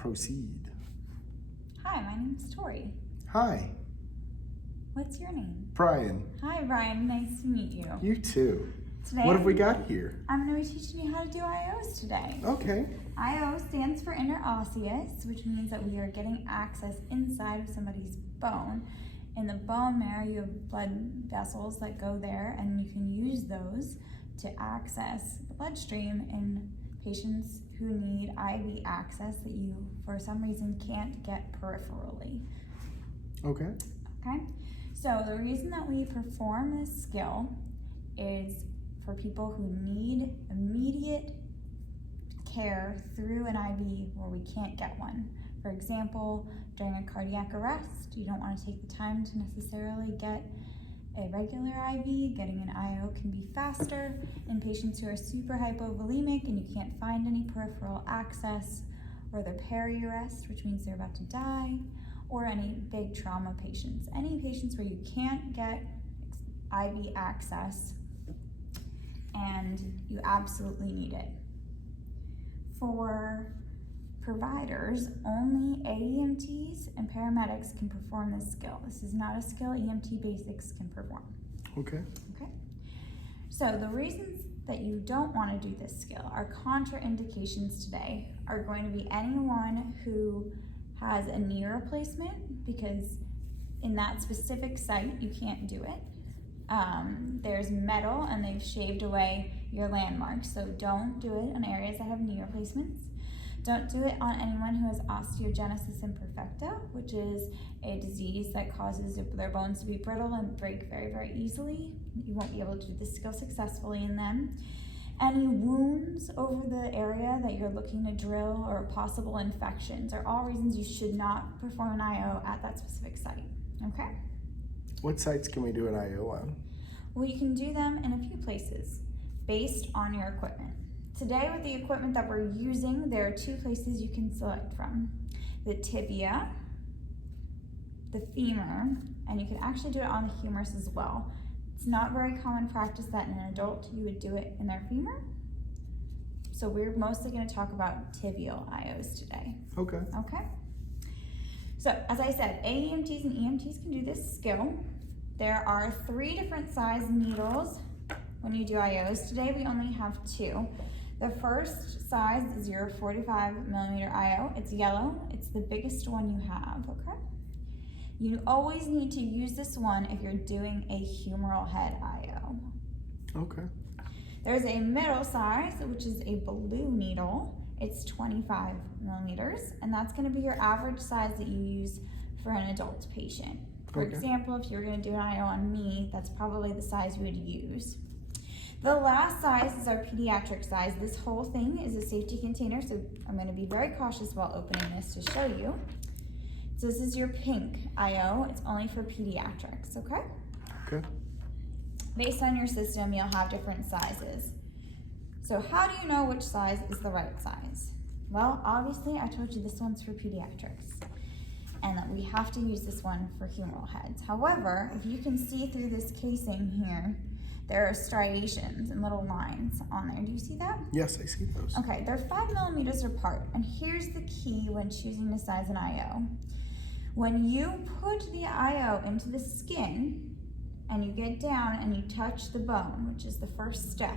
proceed. Hi, my name's Tori. Hi, What's your name? Brian. Hi, Brian. Nice to meet you. You too. Today, What have we got here? I'm going to be teaching you how to do IOs today. Okay. IO stands for interosseous, which means that we are getting access inside of somebody's bone. In the bone marrow, you have blood vessels that go there, and you can use those to access the bloodstream in patients who need IV access that you, for some reason, can't get peripherally. Okay. Okay? So the reason that we perform this skill is for people who need immediate care through an IV where we can't get one. For example, during a cardiac arrest, you don't want to take the time to necessarily get a regular IV. Getting an IO can be faster in patients who are super hypovolemic and you can't find any peripheral access, or they're peri-arrest, which means they're about to die, or any big trauma patients. Any patients where you can't get IV access and you absolutely need it. For providers, only AEMTs and paramedics can perform this skill. This is not a skill EMT basics can perform. Okay. Okay. So the reasons that you don't want to do this skill, our contraindications today are going to be anyone who has a knee replacement, because in that specific site you can't do it. There's metal and they've shaved away your landmarks, so don't do it in areas that have knee replacements. Don't do it on anyone who has osteogenesis imperfecta, which is a disease that causes their bones to be brittle and break very, very easily. You won't be able to do this skill successfully in them. Any wounds over the area that you're looking to drill, or possible infections, are all reasons you should not perform an IO at that specific site. Okay? What sites can we do an IO on? Well, you can do them in a few places based on your equipment. Today, with the equipment that we're using, there are two places you can select from: the tibia, the femur, and you can actually do it on the humerus as well. It's not very common practice that in an adult you would do it in their femur. So we're mostly going to talk about tibial IOs today. Okay. Okay? So as I said, AEMTs and EMTs can do this skill. There are 3 different size needles when you do IOs. Today we only have 2. The first size is your 45 millimeter IO. It's yellow. It's the biggest one you have, okay? You always need to use this one if you're doing a humeral head IO. Okay. There's a middle size, which is a blue needle. It's 25 millimeters, and that's gonna be your average size that you use for an adult patient. For example, if you were gonna do an IO on me, that's probably the size you would use. The last size is our pediatric size. This whole thing is a safety container, so I'm gonna be very cautious while opening this to show you. So this is your pink IO. It's only for pediatrics, okay? Okay. Based on your system, you'll have different sizes. So how do you know which size is the right size? Well, obviously I told you this one's for pediatrics, and that we have to use this one for humeral heads. However, if you can see through this casing here, there are striations and little lines on there. Do you see that? Yes, I see those. Okay, they're 5 millimeters apart, and here's the key when choosing to size an IO. When you put the IO into the skin and you get down and you touch the bone, which is the first step,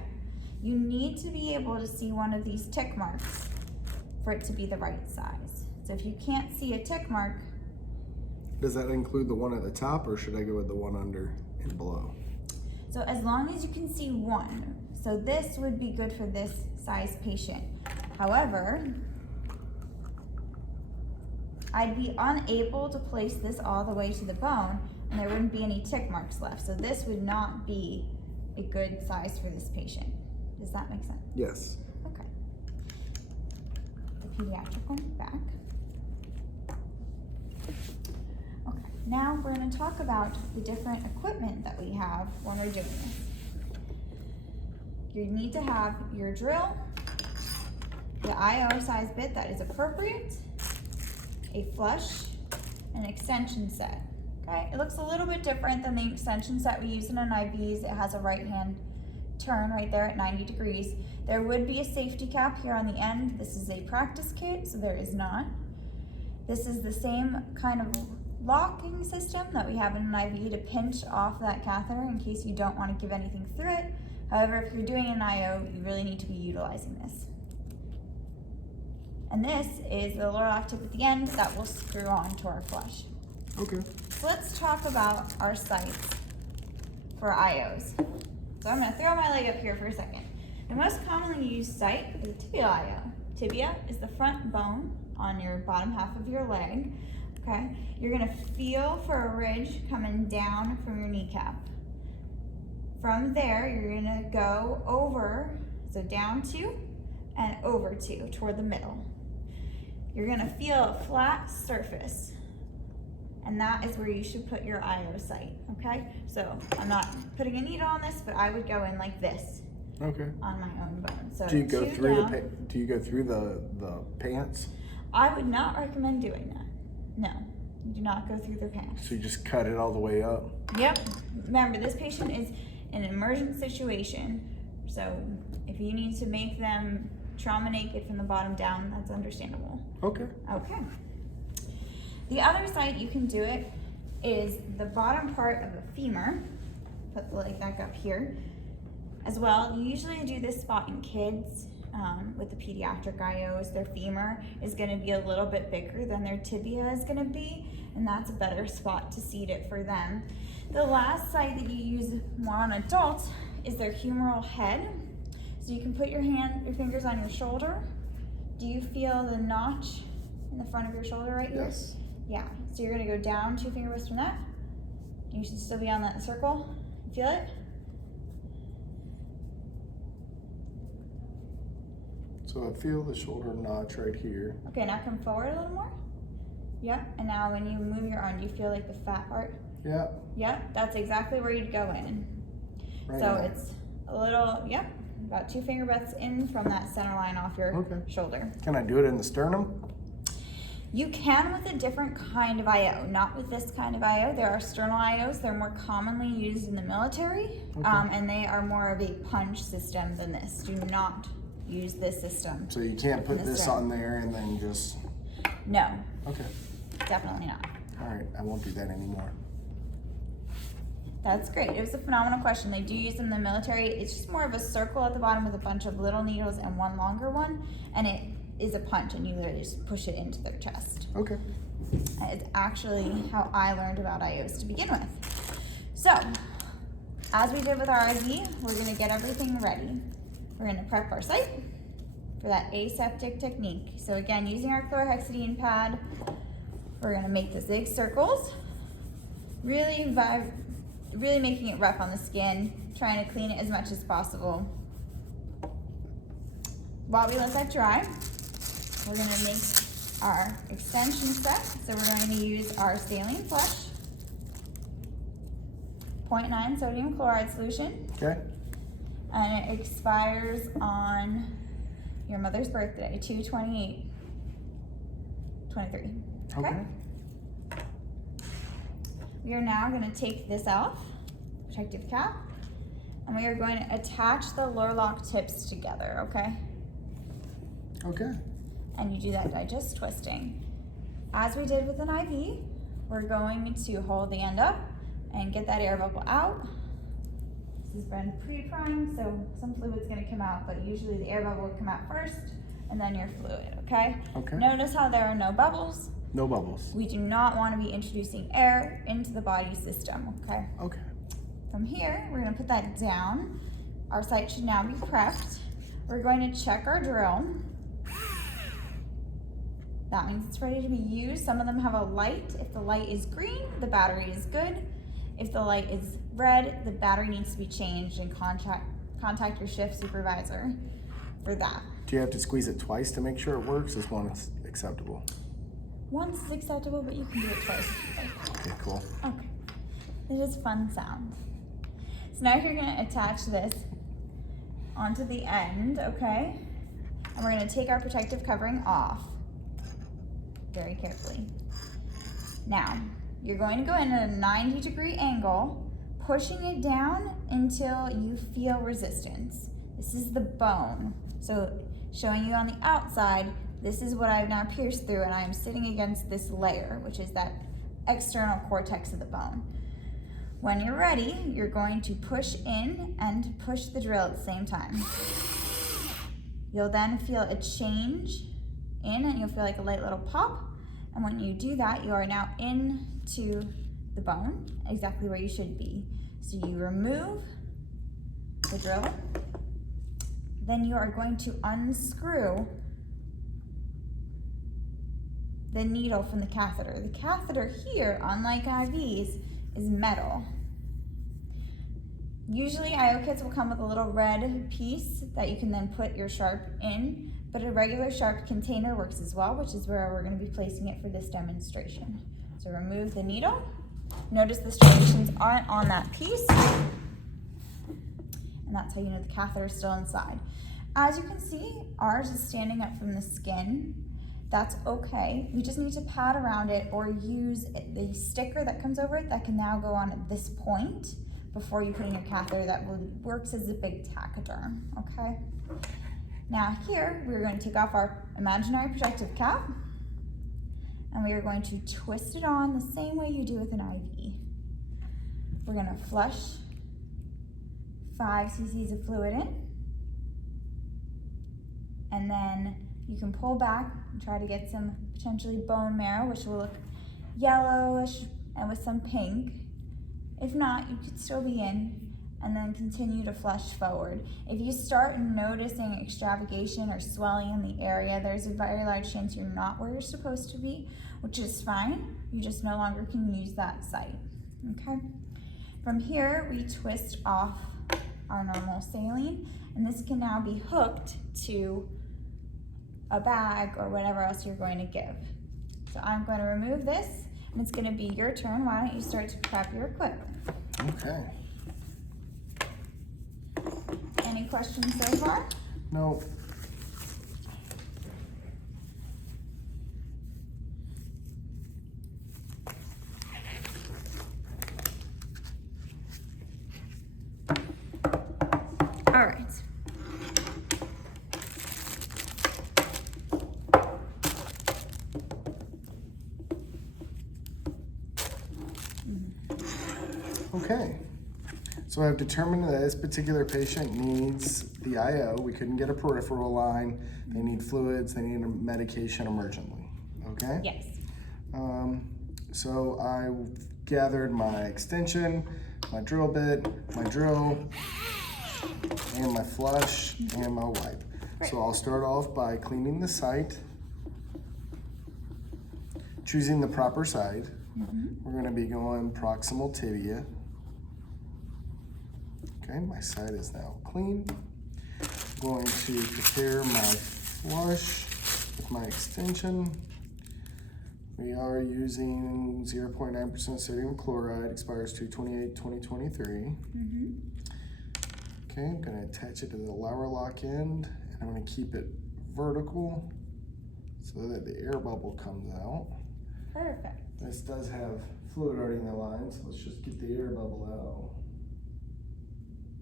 you need to be able to see one of these tick marks for it to be the right size. So if you can't see a tick mark, Does that include the one at the top, or should I go with the one under and below? so as long as you can see one, so this would be good for this size patient. However, I'd be unable to place this all the way to the bone, and there wouldn't be any tick marks left. So this would not be a good size for this patient. Does that make sense? Yes. Okay. The pediatric one back. Okay, now we're going to talk about the different equipment that we have when we're doing this. You need to have your drill, the IO size bit that is appropriate, a flush, and an extension set. Okay, it looks a little bit different than the extension set we use in an IVs. It has a right hand turn right there at 90 degrees. There would be a safety cap here on the end. This is a practice kit, so there is not. This is the same kind of locking system that we have in an IV to pinch off that catheter in case you don't want to give anything through it. However, if you're doing an IO, you really need to be utilizing this. And this is the lower lock tip at the end that will screw on to our flush. Okay. So let's talk about our sites for IOs. So I'm gonna throw my leg up here for a second. The most commonly used site is a tibial IO. Tibia is the front bone on your bottom half of your leg, okay? You're gonna feel for a ridge coming down from your kneecap. From there, you're gonna go over, so down to and over to, toward the middle. You're gonna feel a flat surface, and that is where you should put your IO site, okay? So I'm not putting a needle on this, but I would go in like this Okay. on my own bone. So Do you go two through down. do you go through the pants? I would not recommend doing that. No, you do not go through their pants. So you just cut it all the way up? Yep. Remember, this patient is in an emergent situation, so if you need to make them trauma naked from the bottom down, that's understandable. Okay. Okay. The other site you can do it is the bottom part of a femur. Put the leg back up here. As well, you usually do this spot in kids with the pediatric IOs. Their femur is going to be a little bit bigger than their tibia is going to be, and that's a better spot to seat it for them. The last site that you use more on adults is their humeral head. So you can put your fingers on your shoulder. Do you feel the notch in the front of your shoulder right here? Yes. Yeah. So you're going to go down 2 finger widths from that. You should still be on that circle. Feel it? So I feel the shoulder notch right here. Okay, now come forward a little more. Yep. And now when you move your arm, do you feel like the fat part? Yep. Yep. That's exactly where you'd go in. Right So now. it's a little, yep, about 2 finger breaths in from that center line off your Okay. shoulder. Can I do it in the sternum? You can with a different kind of IO, not with this kind of IO. There are sternal IOs. They're more commonly used in the military, and they are more of a punch system than this. Do not use this system. So you can't put In the this sternum. on there and then just, No, okay. definitely not. All right, I won't do that anymore. That's great. It was a phenomenal question. They do use them in the military. It's just more of a circle at the bottom with a bunch of little needles and one longer one, and it is a punch, and you literally just push it into their chest. Okay. It's actually how I learned about IOs to begin with. So, as we did with our IV, we're gonna get everything ready. We're gonna prep our site for that aseptic technique. So again, using our chlorhexidine pad, we're gonna make the zig circles, really making it rough on the skin, trying to clean it as much as possible. While we let that dry, we're gonna make our extension set. So we're going to use our saline flush, 0.9 sodium chloride solution, Okay. and it expires on your mother's birthday, 2/28/23. Okay. We are now going to take this off, protective cap, and we are going to attach the Lorlock tips together, okay? Okay. And you do that by just twisting. As we did with an IV, we're going to hold the end up and get that air bubble out. This has been pre-primed, so some fluid's gonna come out, but usually the air bubble will come out first and then your fluid, okay? Okay. Notice how there are no bubbles. No bubbles. We do not want to be introducing air into the body system, okay? Okay. From here, we're gonna put that down. Our site should now be prepped. We're going to check our drill. That means it's ready to be used. Some of them have a light. If the light is green, the battery is good. If the light is red, the battery needs to be changed, and contact your shift supervisor for that. Do you have to squeeze it twice to make sure it works? Is one acceptable? Once is acceptable, but you can do it twice if you like. Okay, cool. Okay. It is fun sound. So now you're gonna attach this onto the end, okay? And we're gonna take our protective covering off very carefully. Now, you're going to go in at a 90-degree angle, pushing it down until you feel resistance. This is the bone. So showing you on the outside, This is what I've now pierced through, and I am sitting against this layer, which is that external cortex of the bone. When you're ready, you're going to push in and push the drill at the same time. You'll then feel a change in, and you'll feel like a light little pop. And when you do that, you are now into the bone, exactly where you should be. So you remove the drill, then you are going to unscrew the needle from the catheter. The catheter here, unlike IVs, is metal. Usually IO kits will come with a little red piece that you can then put your sharp in, but a regular sharp container works as well, which is where we're going to be placing it for this demonstration. So remove the needle. Notice the striations aren't on that piece, and that's how you know the catheter is still inside. As you can see, ours is standing up from the skin. That's okay. We just need to pat around it or use the sticker that comes over it that can now go on at this point before you put in your catheter. That works as a big tachoderm, okay? Now here, we're going to take off our imaginary protective cap, and we are going to twist it on the same way you do with an IV. We're gonna flush 5 cc's of fluid in, and then you can pull back and try to get some potentially bone marrow, which will look yellowish and with some pink. If not, you could still be in, and then continue to flush forward. If you start noticing extravagation or swelling in the area, there's a very large chance you're not where you're supposed to be, which is fine. You just no longer can use that site, okay? From here, we twist off our normal saline, and this can now be hooked to a bag or whatever else you're going to give. So I'm going to remove this, and it's going to be your turn. Why don't you start to prep your equipment? Okay. Any questions so far? No. All right. Okay. So I've determined that this particular patient needs the IO. We couldn't get a peripheral line. They need fluids. They need a medication emergently. Okay? Yes. So I gathered my extension, my drill bit, my drill, and my flush, and my wipe. Great. So I'll start off by cleaning the site, choosing the proper side. We're going to be going proximal tibia. Okay, my side is now clean. I'm going to prepare my flush with my extension. We are using 0.9% sodium chloride, expires 2/28/2023. Okay, I'm going to attach it to the lower lock end, and I'm going to keep it vertical so that the air bubble comes out. Perfect. This does have fluid already in the line, so let's just get the air bubble out.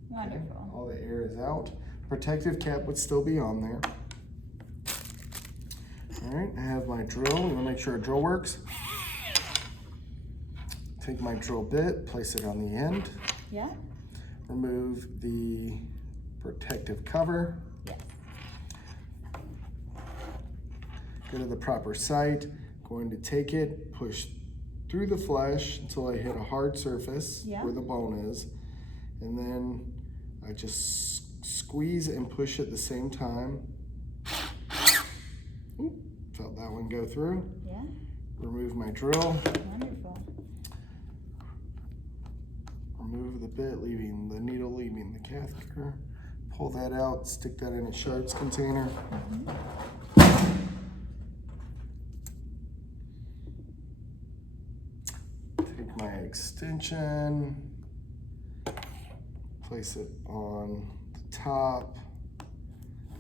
Wonderful. Okay, all the air is out. Protective cap would still be on there. All right, I have my drill. I'm gonna make sure our drill works. Take my drill bit, place it on the end. Yeah. Remove the protective cover. Yes. Go to the proper site. Going to take it, push through the flesh until I hit a hard surface where the bone is. And then I just squeeze and push at the same time. Ooh, felt that one go through. Yeah. Remove my drill. Wonderful. Remove the bit, leaving the needle, leaving the catheter. Pull that out, stick that in a sharps container. Take my extension, place it on the top,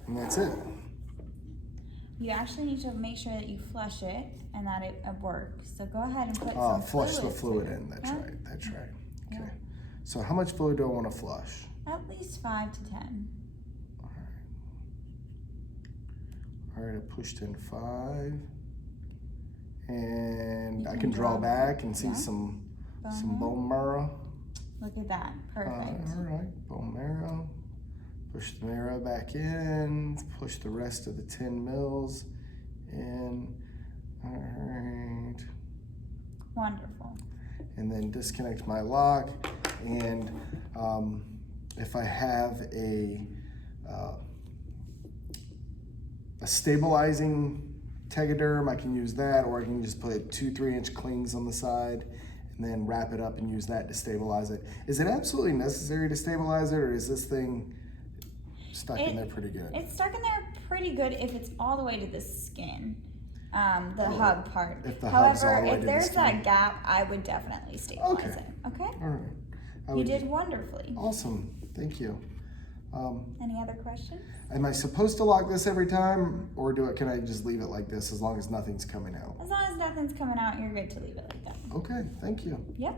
and that's it. You actually need to make sure that you flush it and that it works. So go ahead and put some Flush the fluids fluid in. in, that's Yeah. right, that's right. Okay. Yeah. So how much fluid do I want to flush? At least 5 to 10. All All right, I pushed in 5. And You I can can draw draw back and see yeah. some Bone. bone marrow. Look at that, perfect. All right, bone marrow. Push the marrow back in. Push the rest of the 10 mils in. All right. Wonderful. And then disconnect my lock. And if I have a stabilizing Tegaderm, I can use that, or I can just put 2 3-inch clings on the side and then wrap it up and use that to stabilize it. Is it absolutely necessary to stabilize it, or is this thing stuck in there pretty good? It's stuck in there pretty good if it's all the way to the skin, the hub part. If the hub's all the However, way if to the there's skin. that gap, I would definitely stabilize Okay. it. Okay? All right. I You would did wonderfully. Awesome. Thank you. Any other questions? Am I supposed to lock this every time, or can I just leave it like this as long as nothing's coming out? As long as nothing's coming out, you're good to leave it like that. Okay, thank you. Yep.